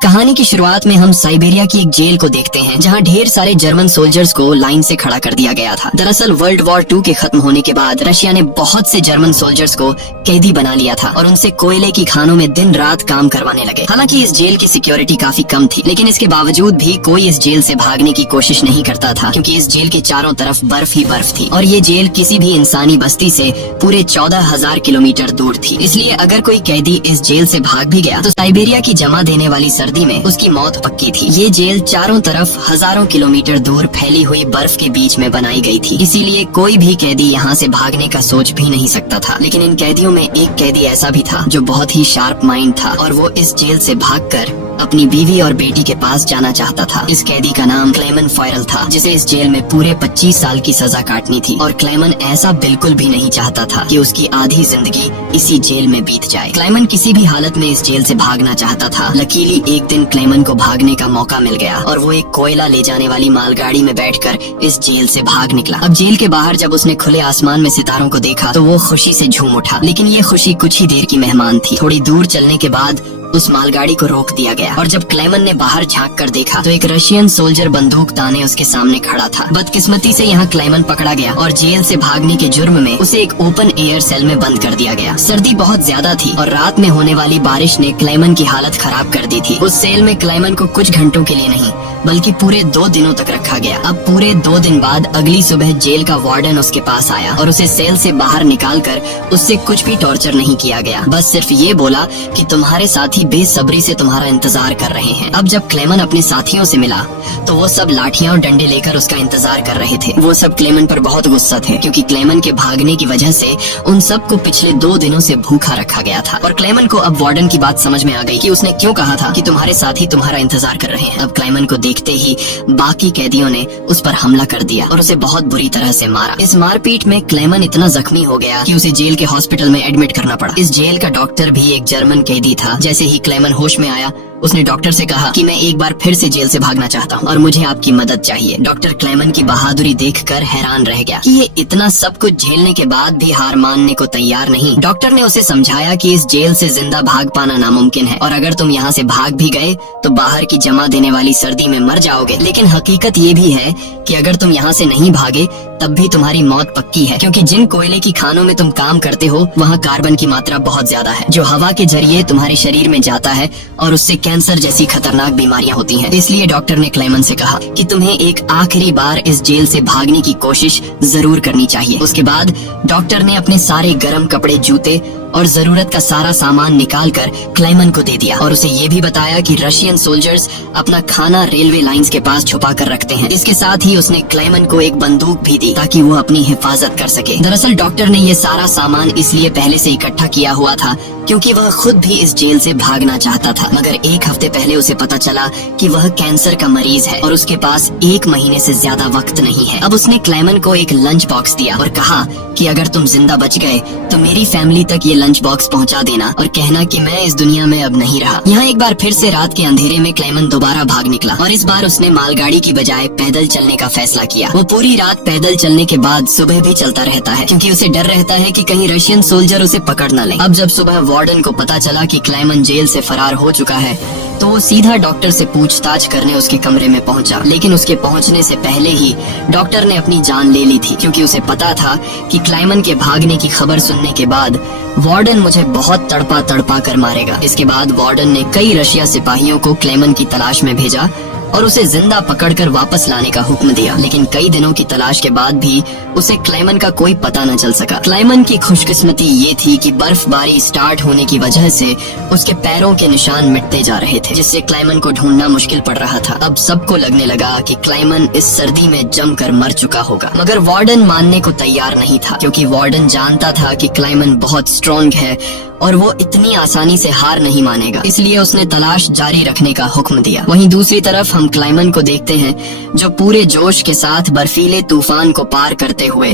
कहानी की शुरुआत में हम साइबेरिया की एक जेल को देखते हैं जहां ढेर सारे जर्मन सोल्जर्स को लाइन से खड़ा कर दिया गया था। दरअसल वर्ल्ड वॉर 2 के खत्म होने के बाद रशिया ने बहुत से जर्मन सोल्जर्स को कैदी बना लिया था और उनसे कोयले की खानों में दिन रात काम करवाने लगे। हालांकि इस जेल की सिक्योरिटी काफी कम थी, लेकिन इसके बावजूद भी कोई इस जेल से भागने की कोशिश नहीं करता था, क्योंकि इस जेल के चारों तरफ बर्फ ही बर्फ थी और ये जेल किसी भी इंसानी बस्ती से पूरे 14,000 किलोमीटर दूर थी। इसलिए अगर कोई कैदी इस जेल से भाग भी गया तो साइबेरिया की जमा देने वाली सर्दी में उसकी मौत पक्की थी। ये जेल चारों तरफ हजारों किलोमीटर दूर फैली हुई बर्फ के बीच में बनाई गई थी, इसीलिए कोई भी कैदी यहाँ से भागने का सोच भी नहीं सकता था। लेकिन इन कैदियों में एक कैदी ऐसा भी था जो बहुत ही शार्प माइंड था और वो इस जेल से भागकर अपनी बीवी और बेटी के पास जाना चाहता था। इस कैदी का नाम क्लेमन फॉयरल था, जिसे इस जेल में पूरे 25 साल की सजा काटनी थी और क्लेमन ऐसा बिल्कुल भी नहीं चाहता था कि उसकी आधी जिंदगी इसी जेल में बीत जाए। क्लेमन किसी भी हालत में इस जेल से भागना चाहता था। लकीली एक दिन क्लेमन को भागने का मौका मिल गया और वो एक कोयला ले जाने वाली मालगाड़ी में बैठकर इस जेल से भाग निकला। अब जेल के बाहर जब उसने खुले आसमान में सितारों को देखा तो वो खुशी से झूम उठा, लेकिन ये खुशी कुछ ही देर की मेहमान थी। थोड़ी दूर चलने के बाद उस मालगाड़ी को रोक दिया गया और जब क्लेमन ने बाहर झांक कर देखा तो एक रशियन सोल्जर बंदूक ताने उसके सामने खड़ा था। बदकिस्मती से यहाँ क्लेमन पकड़ा गया और जेल से भागने के जुर्म में उसे एक ओपन एयर सेल में बंद कर दिया गया। सर्दी बहुत ज्यादा थी और रात में होने वाली बारिश ने क्लेमन की हालत खराब कर दी थी। उस सेल में क्लेमन को कुछ घंटों के लिए नहीं बल्कि पूरे 2 दिनों तक रखा गया। अब पूरे 2 दिन बाद अगली सुबह जेल का वार्डन उसके पास आया और उसे सेल से बाहर निकालकर उससे कुछ भी टॉर्चर नहीं किया गया। बस सिर्फ ये बोला कि तुम्हारे साथी बेसब्री से तुम्हारा इंतजार कर रहे हैं। अब जब क्लेमन अपने साथियों से मिला तो वो सब लाठियां और डंडे लेकर उसका इंतजार कर रहे थे। वो सब क्लेमन पर बहुत गुस्सा थे, क्योंकि क्लेमन के भागने की वजह से उन सबको पिछले 2 दिनों से भूखा रखा गया था। और क्लेमन को अब वार्डन की बात समझ में आ गई कि उसने क्यों कहा था कि तुम्हारे साथी तुम्हारा इंतजार कर रहे हैं। अब क्लेमन को देखते ही बाकी कैदियों ने उस पर हमला कर दिया और उसे बहुत बुरी तरह से मारा। इस मारपीट में क्लेमन इतना जख्मी हो गया कि उसे जेल के हॉस्पिटल में एडमिट करना पड़ा। इस जेल का डॉक्टर भी एक जर्मन कैदी था। जैसे ही क्लेमन होश में आया उसने डॉक्टर से कहा कि मैं एक बार फिर से जेल से भागना चाहता हूँ और मुझे आपकी मदद चाहिए। डॉक्टर क्लेमन की बहादुरी देखकर हैरान रह गया कि ये इतना सब कुछ झेलने के बाद भी हार मानने को तैयार नहीं। डॉक्टर ने उसे समझाया कि इस जेल से जिंदा भाग पाना नामुमकिन है और अगर तुम यहाँ से भाग भी गए तो बाहर की जमा देने वाली सर्दी में मर जाओगे। लेकिन हकीकत ये भी है कि अगर तुम यहाँ से नहीं भागे तब भी तुम्हारी मौत पक्की है, क्योंकि जिन कोयले की खानों में तुम काम करते हो वहाँ कार्बन की मात्रा बहुत ज्यादा है, जो हवा के जरिए तुम्हारे शरीर में जाता है और उससे कैंसर जैसी खतरनाक बीमारियां होती हैं। इसलिए डॉक्टर ने क्लेमन से कहा कि तुम्हें एक आखिरी बार इस जेल से भागने की कोशिश जरूर करनी चाहिए। उसके बाद डॉक्टर ने अपने सारे गर्म कपड़े, जूते और जरूरत का सारा सामान निकालकर क्लेमन को दे दिया और उसे ये भी बताया कि रशियन सोल्जर्स अपना खाना रेलवे लाइंस के पास छुपा कर रखते हैं। इसके साथ ही उसने क्लेमन को एक बंदूक भी दी ताकि वो अपनी हिफाजत कर सके। दरअसल डॉक्टर ने ये सारा सामान इसलिए पहले से इकट्ठा किया हुआ था क्योंकि वह खुद भी इस जेल से भागना चाहता था, मगर 1 हफ्ते पहले उसे पता चला कि वह कैंसर का मरीज है और उसके पास 1 महीने से ज्यादा वक्त नहीं है। अब उसने क्लेमन को एक लंच बॉक्स दिया और कहा कि अगर तुम जिंदा बच गए तो मेरी फैमिली तक ये लंच बॉक्स पहुंचा देना और कहना कि मैं इस दुनिया में अब नहीं रहा। यहाँ एक बार फिर से रात के अंधेरे में क्लेमन दोबारा भाग निकला और इस बार उसने मालगाड़ी की बजाय पैदल चलने का फैसला किया। वो पूरी रात पैदल चलने के बाद सुबह भी चलता रहता है, क्योंकि उसे डर रहता है कि कहीं रशियन सोल्जर उसे पकड़ न ले। अब जब सुबह वार्डन को पता चला कि क्लेमन जेल से फरार हो चुका है तो वो सीधा डॉक्टर से पूछताछ करने उसके कमरे में पहुंचा। लेकिन उसके पहुंचने से पहले ही डॉक्टर ने अपनी जान ले ली थी, क्योंकि उसे पता था कि क्लेमन के भागने की खबर सुनने के बाद वार्डन मुझे बहुत तड़पा कर मारेगा। इसके बाद वार्डन ने कई रशिया सिपाहियों को क्लेमन की तलाश में भेजा और उसे जिंदा पकड़कर वापस लाने का हुक्म दिया। लेकिन कई दिनों की तलाश के बाद भी उसे क्लेमन का कोई पता न चल सका। क्लेमन की खुशकिस्मती ये थी कि बर्फबारी स्टार्ट होने की वजह से उसके पैरों के निशान मिटते जा रहे थे, जिससे क्लेमन को ढूंढना मुश्किल पड़ रहा था। अब सबको लगने लगा कि क्लेमन इस सर्दी में जमकर मर चुका होगा, मगर वार्डन मानने को तैयार नहीं था, क्योंकि वार्डन जानता था कि क्लेमन बहुत स्ट्रॉन्ग है और वो इतनी आसानी से हार नहीं मानेगा। इसलिए उसने तलाश जारी रखने का हुक्म दिया। वहीं दूसरी तरफ हम क्लेमन को देखते हैं जो पूरे जोश के साथ बर्फीले तूफान को पार करते हुए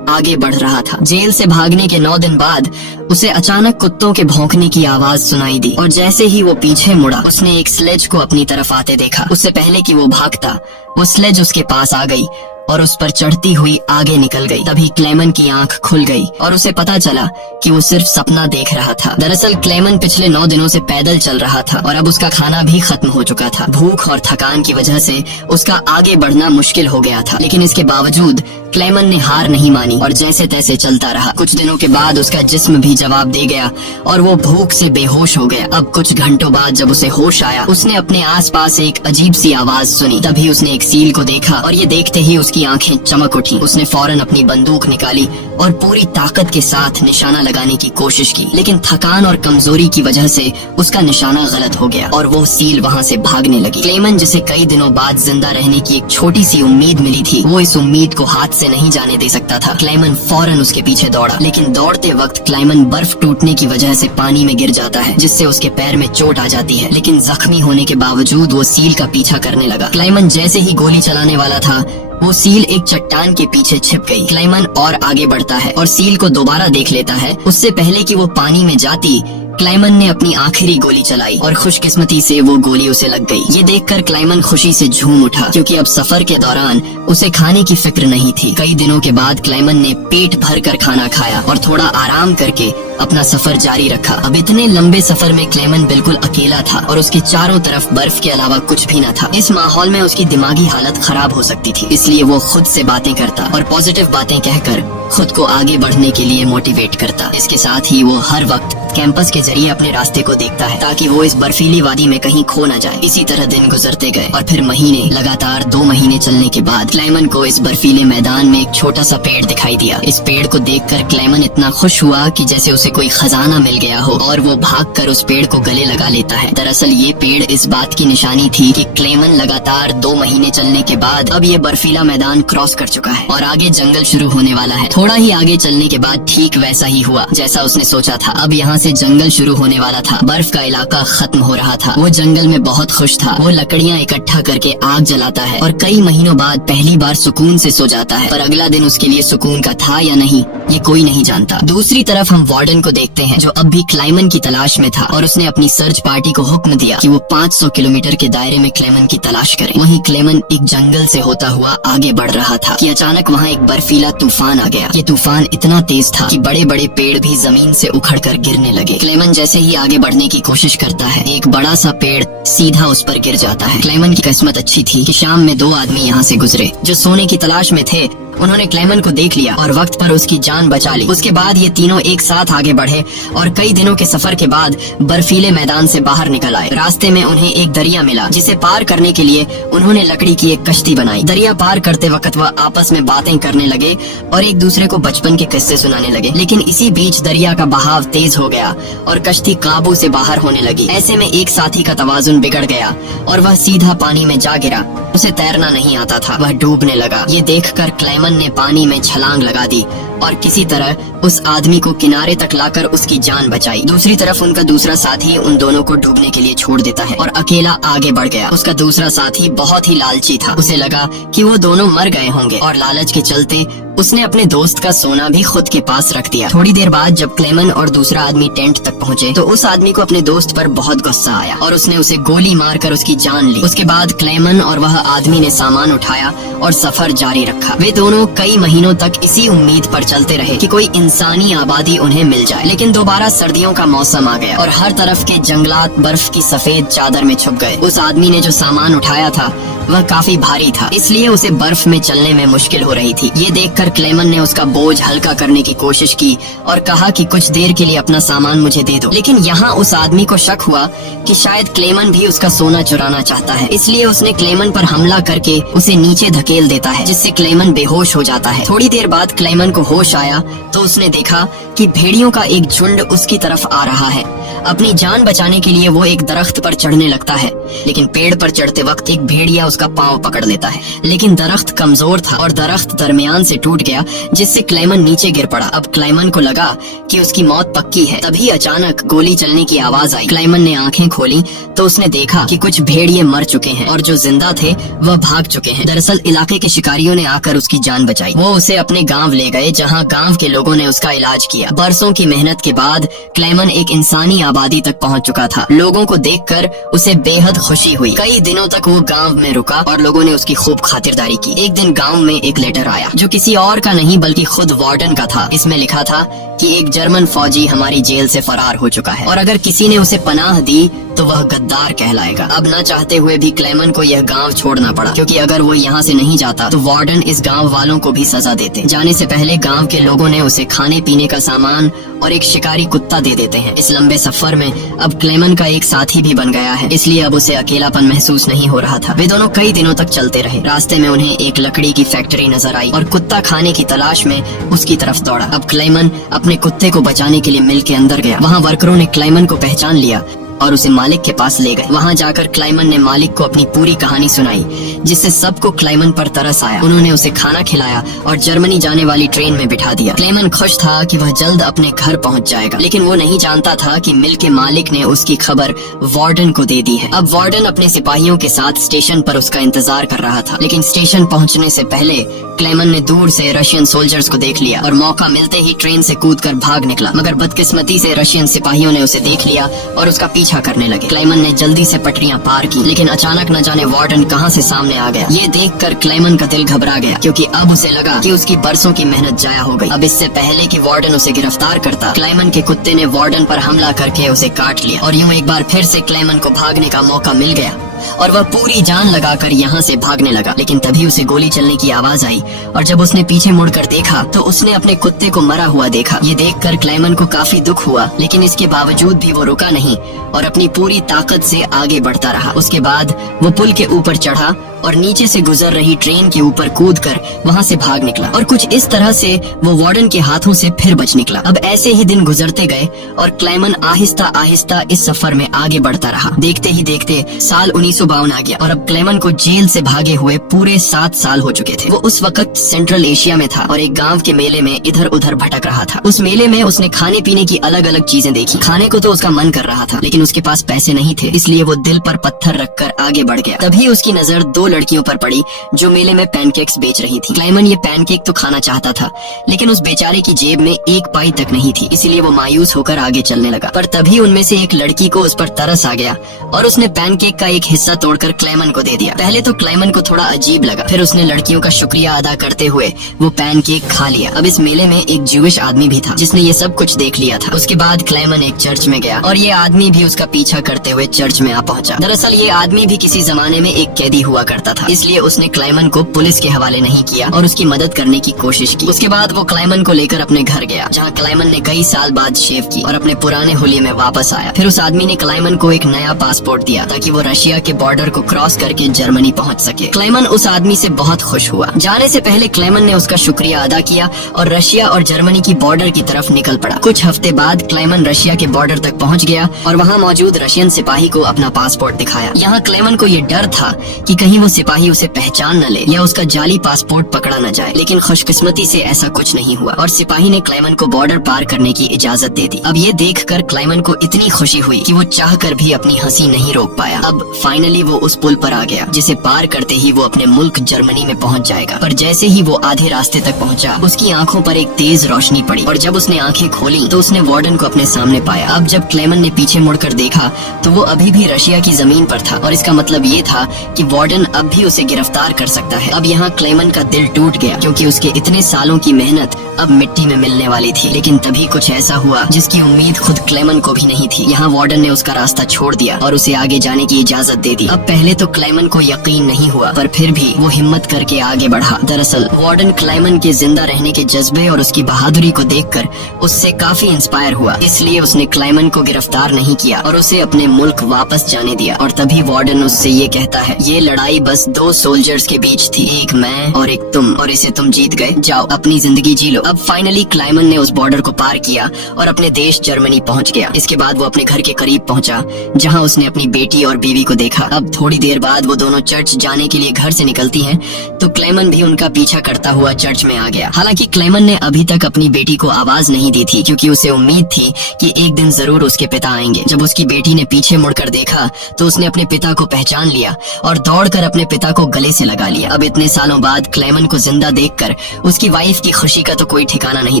आगे बढ़ रहा था। जेल से भागने के 9 दिन बाद उसे अचानक कुत्तों के भौंकने की आवाज सुनाई दी और जैसे ही वो पीछे मुड़ा उसने एक स्लेज को अपनी तरफ आते देखा। उससे पहले कि वो भागता वो स्लेज उसके पास आ गई और उस पर चढ़ती हुई आगे निकल गई। तभी क्लेमन की आंख खुल गई और उसे पता चला कि वो सिर्फ सपना देख रहा था। दरअसल क्लेमन पिछले 9 दिनों से पैदल चल रहा था और अब उसका खाना भी खत्म हो चुका था। भूख और थकान की वजह से उसका आगे बढ़ना मुश्किल हो गया था, लेकिन इसके बावजूद क्लेमन ने हार नहीं मानी और जैसे तैसे चलता रहा। कुछ दिनों के बाद उसका जिस्म भी जवाब दे गया और वो भूख से बेहोश हो गया। अब कुछ घंटों बाद जब उसे होश आया, उसने अपने आसपास एक अजीब सी आवाज सुनी। तभी उसने एक सील को देखा और ये देखते ही उसकी आंखें चमक उठी। उसने फौरन अपनी बंदूक निकाली और पूरी ताकत के साथ निशाना लगाने की कोशिश की, लेकिन थकान और कमजोरी की वजह से उसका निशाना गलत हो गया और वो सील वहाँ से भागने लगी। क्लेमन, जिसे कई दिनों बाद जिंदा रहने की एक छोटी सी उम्मीद मिली थी, वो इस उम्मीद को हाथ से नहीं जाने दे सकता था। क्लेमन फौरन उसके पीछे दौड़ा, लेकिन दौड़ते वक्त क्लेमन बर्फ टूटने की वजह से पानी में गिर जाता है, जिससे उसके पैर में चोट आ जाती है। लेकिन जख्मी होने के बावजूद वो सील का पीछा करने लगा। क्लेमन जैसे ही गोली चलाने वाला था, वो सील एक चट्टान के पीछे छिप गई। क्लेमन और आगे बढ़ता है और सील को दोबारा देख लेता है। उससे पहले कि वो पानी में जाती, क्लेमन ने अपनी आखिरी गोली चलाई और खुशकिस्मती से वो गोली उसे लग गई। ये देखकर क्लेमन खुशी से झूम उठा, क्योंकि अब सफर के दौरान उसे खाने की फिक्र नहीं थी। कई दिनों के बाद क्लेमन ने पेट भर कर खाना खाया और थोड़ा आराम करके अपना सफर जारी रखा। अब इतने लंबे सफर में क्लेमन बिल्कुल अकेला था और उसके चारों तरफ बर्फ के अलावा कुछ भी न था। इस माहौल में उसकी दिमागी हालत खराब हो सकती थी, इसलिए वो खुद से बातें करता और पॉजिटिव बातें कहकर खुद को आगे बढ़ने के लिए मोटिवेट करता। इसके साथ ही वो हर वक्त कैंपस के जरिए अपने रास्ते को देखता है, ताकि वो इस बर्फीली वादी में कहीं खो न जाए। इसी तरह दिन गुजरते गए और फिर महीने, लगातार 2 महीने चलने के बाद क्लेमन को इस बर्फीले मैदान में एक छोटा सा पेड़ दिखाई दिया। इस पेड़ को देखकर क्लेमन इतना खुश हुआ कि जैसे उसे कोई खजाना मिल गया हो, और वो भागकर उस पेड़ को गले लगा लेता है। दरअसल ये पेड़ इस बात की निशानी थी कि क्लेमन लगातार 2 महीने चलने के बाद अब ये बर्फीला मैदान क्रॉस कर चुका है और आगे जंगल शुरू होने वाला है। थोड़ा ही आगे चलने के बाद ठीक वैसा ही हुआ जैसा उसने सोचा था। अब यहाँ से जंगल शुरू होने वाला था। बर्फ का इलाका खत्म हो रहा था। वो जंगल में बहुत खुश था। वो लकड़ियाँ इकट्ठा करके आग जलाता है और कई महीनों बाद पहली बार सुकून से सो जाता है। पर अगला दिन उसके लिए सुकून का था या नहीं, ये कोई नहीं जानता। दूसरी तरफ हम वार्डन को देखते हैं, जो अब भी क्लेमन की तलाश में था और उसने अपनी सर्च पार्टी को हुक्म दिया कि वो 500 किलोमीटर के दायरे में क्लेमन की तलाश करें। वहीं क्लेमन एक जंगल से होता हुआ आगे बढ़ रहा था कि अचानक वहाँ एक बर्फीला तूफान आ गया। ये तूफान इतना तेज था कि बड़े बड़े पेड़ भी जमीन से उखड़कर गिरने लगे। क्लेमन जैसे ही आगे बढ़ने की कोशिश करता है, एक बड़ा सा पेड़ सीधा उस पर गिर जाता है। क्लेमन की किस्मत अच्छी थी कि शाम में 2 आदमी यहाँ से गुजरे जो सोने की तलाश में थे। उन्होंने क्लेमन को देख लिया और वक्त पर उसकी जान बचा ली। उसके बाद ये तीनों एक साथ आगे बढ़े और कई दिनों के सफर के बाद बर्फीले मैदान से बाहर निकल आए। रास्ते में उन्हें एक दरिया मिला, जिसे पार करने के लिए उन्होंने लकड़ी की एक कश्ती बनाई। दरिया पार करते वक्त वह आपस में बातें करने लगे और एक दूसरे को बचपन के किस्से सुनाने लगे। लेकिन इसी बीच दरिया का बहाव तेज हो गया और कश्ती काबू से बाहर होने लगी। ऐसे में एक साथी का तवाजुन बिगड़ गया और वह सीधा पानी में जा गिरा। उसे तैरना नहीं आता था, वह डूबने लगा। ये देखकर क्लेमन ने पानी में छलांग लगा दी और किसी तरह उस आदमी को किनारे तक लाकर उसकी जान बचाई। दूसरी तरफ उनका दूसरा साथी उन दोनों को डूबने के लिए छोड़ देता है और अकेला आगे बढ़ गया। उसका दूसरा साथी बहुत ही लालची था। उसे लगा कि वो दोनों मर गए होंगे और लालच के चलते उसने अपने दोस्त का सोना भी खुद के पास रख दिया। थोड़ी देर बाद जब क्लेमन और दूसरा आदमी टेंट तक पहुँचे तो उस आदमी को अपने दोस्त पर बहुत गुस्सा आया और उसने उसे गोली मारकर उसकी जान ली। उसके बाद क्लेमन और वह आदमी ने सामान उठाया और सफर जारी रखा। वे दोनों कई महीनों तक इसी उम्मीद पर चलते रहे कि कोई इंसानी आबादी उन्हें मिल जाए। लेकिन दोबारा सर्दियों का मौसम आ गया और हर तरफ के जंगलात बर्फ की सफेद चादर में छुप गए। उस आदमी ने जो सामान उठाया था वह काफी भारी था, इसलिए उसे बर्फ में चलने में मुश्किल हो रही थी। ये देखकर क्लेमन ने उसका बोझ हल्का करने की कोशिश की और कहा कि कुछ देर के लिए अपना सामान मुझे दे दो। लेकिन यहाँ उस आदमी को शक हुआ कि शायद क्लेमन भी उसका सोना चुराना चाहता है, इसलिए उसने क्लेमन पर हमला करके उसे नीचे धकेल देता है, जिससे क्लेमन बेहोश हो जाता है। थोड़ी देर बाद क्लेमन को होश आया तो उसने देखा कि भेड़ियों का एक झुंड उसकी तरफ आ रहा है। अपनी जान बचाने के लिए वो एक दरख्त पर चढ़ने लगता है, लेकिन पेड़ पर चढ़ते वक्त एक भेड़िया उसका पांव पकड़ लेता है। लेकिन दरख्त कमजोर था और दरख्त दरमियान से टूट गया, जिससे क्लेमन नीचे गिर पड़ा। अब क्लेमन को लगा कि उसकी मौत पक्की है। तभी अचानक गोली चलने की आवाज आई। क्लेमन ने आंखें खोली तो उसने देखा कि कुछ भेड़िए मर चुके हैं और जो जिंदा थे वह भाग चुके हैं। दरअसल इलाके के शिकारियों ने आकर उसकी जान बचाई। वो उसे अपने गाँव ले गए, जहाँ गाँव के लोगों ने उसका इलाज किया। बरसों की मेहनत के बाद क्लेमन एक इंसानी आबादी तक पहुँच चुका था। लोगों को देखकर उसे बेहद खुशी हुई। कई दिनों तक वो गाँव में रुका और लोगों ने उसकी खूब खातिरदारी की। एक दिन गांव में एक लेटर आया जो किसी और का नहीं बल्कि खुद वार्डन का था। इसमें लिखा था कि एक जर्मन फौजी हमारी जेल से फरार हो चुका है और अगर किसी ने उसे पनाह दी तो वह गद्दार कहलाएगा। अब न चाहते हुए भी क्लेमन को यह गांव छोड़ना पड़ा, क्योंकि अगर वो यहाँ से नहीं जाता तो वार्डन इस गांव वालों को भी सजा देते। जाने से पहले गांव के लोगों ने उसे खाने पीने का सामान और एक शिकारी कुत्ता दे देते हैं। इस लंबे सफर में अब क्लेमन का एक साथी भी बन गया है, इसलिए अब उसे अकेलापन महसूस नहीं हो रहा था। वे दोनों कई दिनों तक चलते रहे। रास्ते में उन्हें एक लकड़ी की फैक्ट्री नजर आई और कुत्ता खाने की तलाश में उसकी तरफ दौड़ा। अब क्लेमन अपने कुत्ते को बचाने के लिए मिल के अंदर गया। वहाँ वर्करों ने क्लेमन को पहचान लिया और उसे मालिक के पास ले गए। वहाँ जाकर क्लेमन ने मालिक को अपनी पूरी कहानी सुनाई, जिससे सबको क्लेमन पर तरस आया। उन्होंने उसे खाना खिलाया और जर्मनी जाने वाली ट्रेन में बिठा दिया। क्लेमन खुश था कि वह जल्द अपने घर पहुँच जाएगा, लेकिन वो नहीं जानता था कि मिल के मालिक ने उसकी खबर वार्डन को दे दी है। अब वार्डन अपने सिपाहियों के साथ स्टेशन पर उसका इंतजार कर रहा था, लेकिन स्टेशन पहुँचने से पहले क्लेमन ने दूर से रशियन सोल्जर्स को देख लिया और मौका मिलते ही ट्रेन से कूदकर भाग निकला। मगर बदकिस्मती से रशियन सिपाहियों ने उसे देख लिया और उसका पीछा करने लगे। क्लेमन ने जल्दी से पटरियां पार की, लेकिन अचानक न जाने वार्डन कहां से सामने आ गया। ये देखकर क्लेमन का दिल घबरा गया, क्योंकि अब उसे लगा कि उसकी बरसों की मेहनत जाया हो गई। अब इससे पहले कि वार्डन उसे गिरफ्तार करता, क्लेमन के कुत्ते ने वार्डन पर हमला करके उसे काट लिया और यूं एक बार फिर से क्लेमन को भागने का मौका मिल गया और वह पूरी जान लगाकर यहाँ से भागने लगा। लेकिन तभी उसे गोली चलने की आवाज आई और जब उसने पीछे मुड़कर देखा तो उसने अपने कुत्ते को मरा हुआ देखा। ये देखकर क्लेमन को काफी दुख हुआ, लेकिन इसके बावजूद भी वो रुका नहीं और अपनी पूरी ताकत से आगे बढ़ता रहा। उसके बाद वो पुल के ऊपर चढ़ा और नीचे से गुजर रही ट्रेन के ऊपर कूदकर वहाँ से भाग निकला और कुछ इस तरह से वो वार्डन के हाथों से फिर बच निकला। अब ऐसे ही दिन गुजरते गए और क्लेमन आहिस्ता आहिस्ता इस सफर में आगे बढ़ता रहा। देखते ही देखते साल 1952 आ गया और अब क्लेमन को जेल से भागे हुए पूरे 7 साल हो चुके थे। वो उस वक्त सेंट्रल एशिया में था और एक गांव के मेले में इधर उधर भटक रहा था। उस मेले में उसने खाने पीने की अलग अलग चीजें देखी। खाने को तो उसका मन कर रहा था, लेकिन उसके पास पैसे नहीं थे, इसलिए वो दिल पर पत्थर रखकर आगे बढ़ गया। तभी उसकी नजर 2 लड़कियों पर पड़ी जो मेले में पैनकेक्स बेच रही थी। क्लेमन ये पैनकेक तो खाना चाहता था, लेकिन उस बेचारे की जेब में 1 पाई तक नहीं थी, इसलिए वो मायूस होकर आगे चलने लगा। पर तभी उनमें से एक लड़की को उस पर तरस आ गया और उसने पैनकेक का एक हिस्सा तोड़कर क्लेमन को दे दिया। पहले तो क्लेमन को थोड़ा अजीब लगा, फिर उसने लड़कियों का शुक्रिया अदा करते हुए वो पैनकेक खा लिया। अब इस मेले में एक ज्यूइश आदमी भी था जिसने ये सब कुछ देख लिया था। उसके बाद क्लेमन एक चर्च में गया और ये आदमी भी उसका पीछा करते हुए चर्च में आ पहुंचा। दरअसल ये आदमी भी किसी जमाने में एक कैदी हुआ करता था, इसलिए उसने क्लेमन को पुलिस के हवाले नहीं किया और उसकी मदद करने की कोशिश की। उसके बाद वो क्लेमन को लेकर अपने घर गया, जहाँ क्लेमन ने कई साल बाद शेव की और अपने पुराने हुलिये में वापस आया। फिर उस आदमी ने क्लेमन को एक नया पासपोर्ट दिया ताकि वो रशिया के बॉर्डर को क्रॉस करके जर्मनी पहुँच सके। क्लेमन उस आदमी से बहुत खुश हुआ। जाने से पहले क्लेमन ने उसका शुक्रिया अदा किया और रशिया और जर्मनी की बॉर्डर की तरफ निकल पड़ा। कुछ हफ्ते बाद क्लेमन रशिया के बॉर्डर तक पहुँच गया और वहाँ मौजूद रशियन सिपाही को अपना पासपोर्ट दिखाया। यहाँ क्लेमन को ये डर था कि कहीं वो सिपाही उसे पहचान न ले या उसका जाली पासपोर्ट पकड़ा न जाए, लेकिन खुशकिस्मती से ऐसा कुछ नहीं हुआ और सिपाही ने क्लेमन को बॉर्डर पार करने की इजाजत दे दी। अब ये देखकर क्लेमन को इतनी खुशी हुई कि वो चाहकर भी अपनी हंसी नहीं रोक पाया। अब फाइनली वो उस पुल पर आ गया, जिसे पार करते ही वो अपने मुल्क जर्मनी में पहुंच जाएगा। पर जैसे ही वो आधे रास्ते तक पहुंचा, उसकी आंखों पर एक तेज रोशनी पड़ी और जब उसने आंखें खोली तो उसने वार्डन को अपने सामने पाया। अब जब क्लेमन ने पीछे मुड़कर देखा तो वो अभी भी रशिया की जमीन पर था और इसका मतलब ये था कि वार्डन अब भी उसे गिरफ्तार कर सकता है। अब यहाँ क्लेमन का दिल टूट गया, क्योंकि उसके इतने सालों की मेहनत अब मिट्टी में मिलने वाली थी। लेकिन तभी कुछ ऐसा हुआ जिसकी उम्मीद खुद क्लेमन को भी नहीं थी। यहाँ वार्डन ने उसका रास्ता छोड़ दिया और उसे आगे जाने की इजाजत दे दी। अब पहले तो क्लेमन को यकीन नहीं हुआ, पर फिर भी वो हिम्मत करके आगे बढ़ा। दरअसल वार्डन क्लेमन के जिंदा रहने के जज्बे और उसकी बहादुरी को देखकर उससे काफी इंस्पायर हुआ, इसलिए उसने क्लेमन को गिरफ्तार नहीं किया और उसे अपने मुल्क वापस जाने दिया। और तभी वार्डन उससे ये कहता है, ये लड़ाई बस 2 सोल्जर्स के बीच थी, एक मैं और एक तुम, और इसे तुम जीत गए, जाओ अपनी जिंदगी जी लो। अब फाइनली क्लेमन ने उस बॉर्डर को पार किया और अपने देश जर्मनी पहुंच गया। इसके बाद वो अपने घर के करीब पहुंचा, जहां उसने अपनी बेटी और बीवी को देखा। अब थोड़ी देर बाद वो दोनों चर्च जाने के लिए घर से निकलती हैं, तो क्लेमन भी उनका पीछा करता हुआ चर्च में आ गया। हालांकि क्लेमन ने अभी तक अपनी बेटी को आवाज नहीं दी थी, क्योंकि उसे उम्मीद थी कि एक दिन जरूर उसके पिता आएंगे। जब उसकी बेटी ने पीछे मुड़कर देखा तो उसने अपने पिता को पहचान लिया और दौड़कर अपने अपने पिता को गले से लगा लिया। अब इतने सालों बाद क्लेमन को जिंदा देखकर उसकी वाइफ की खुशी का तो कोई ठिकाना नहीं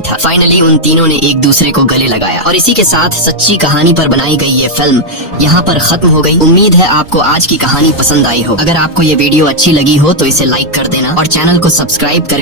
था। फाइनली उन तीनों ने एक दूसरे को गले लगाया और इसी के साथ सच्ची कहानी पर बनाई गई ये फिल्म यहाँ पर खत्म हो गई। उम्मीद है आपको आज की कहानी पसंद आई हो। अगर आपको ये वीडियो अच्छी लगी हो तो इसे लाइक कर देना और चैनल को सब्सक्राइब कर